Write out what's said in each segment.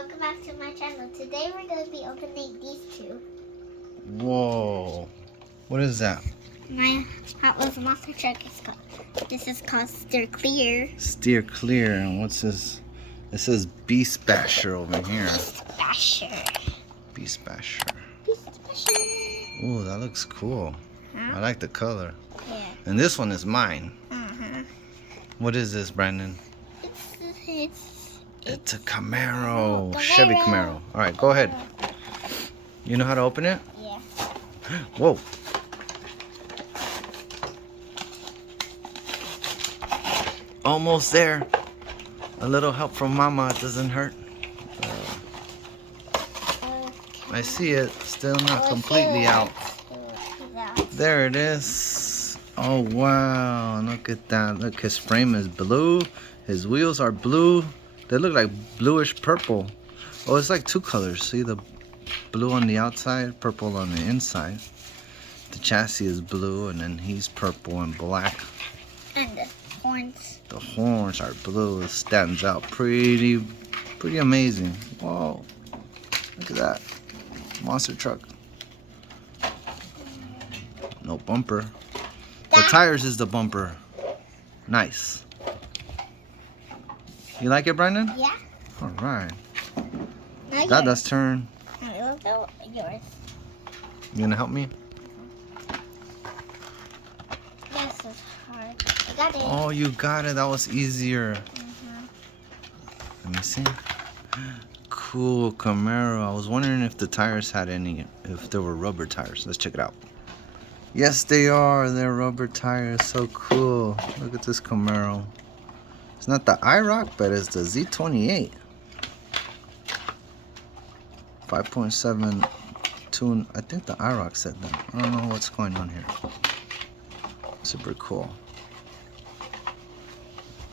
welcome back to my channel. Today we're going to be opening these two. Whoa. What is that? My Hot Wheels monster truck is called. This is called Steer Clear. Steer Clear. And what's this? It says Beast Basher over here. Beast Basher. Beast Basher. Beast Basher. Ooh, that looks cool. Huh? I like the color. Yeah. And this one is mine. Uh-huh. What is this, Brandon? It's a Camaro. Camaro. Chevy Camaro. All right, go ahead. You know how to open it? Yeah. Whoa. Almost there. A little help from Mama. It doesn't hurt. I see it. Still not completely out. There it is. Oh, wow. Look at that. Look, his frame is blue. His wheels are blue. They look like bluish purple. Oh, it's like two colors. See the blue on the outside, purple on the inside. The chassis is blue, and then he's purple and black. And the horns. The horns are blue. It stands out pretty amazing. Whoa. Look at that. Monster truck. No bumper. The tires is the bumper. Nice. You like it, Brandon? Yeah. All right. Now Dada's turn. Yours. You gonna help me? This is hard. I got it. Oh, you got it. That was easier. Mm-hmm. Let me see. Cool Camaro. I was wondering if the tires had any, if there were rubber tires. Let's check it out. Yes, they are. They're rubber tires. So cool. Look at this Camaro. It's not the IROC, but it's the Z28. 5.7 tune. I think the IROC said that. I don't know what's going on here. Super cool.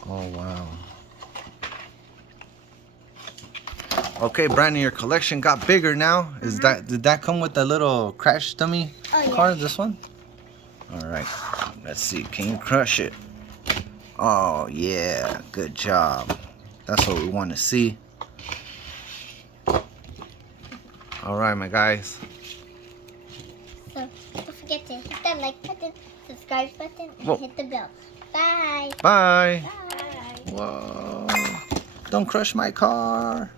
Oh, wow. Okay, Brandon, your collection got bigger now. Did that come with the little crash dummy car? This one? All right. Let's see. Can you crush it? Oh yeah, good job. That's what we want to see. All right, my guys. So don't forget to hit that like button, subscribe button, and hit the bell. Bye. Bye. Bye. Whoa. Don't crush my car.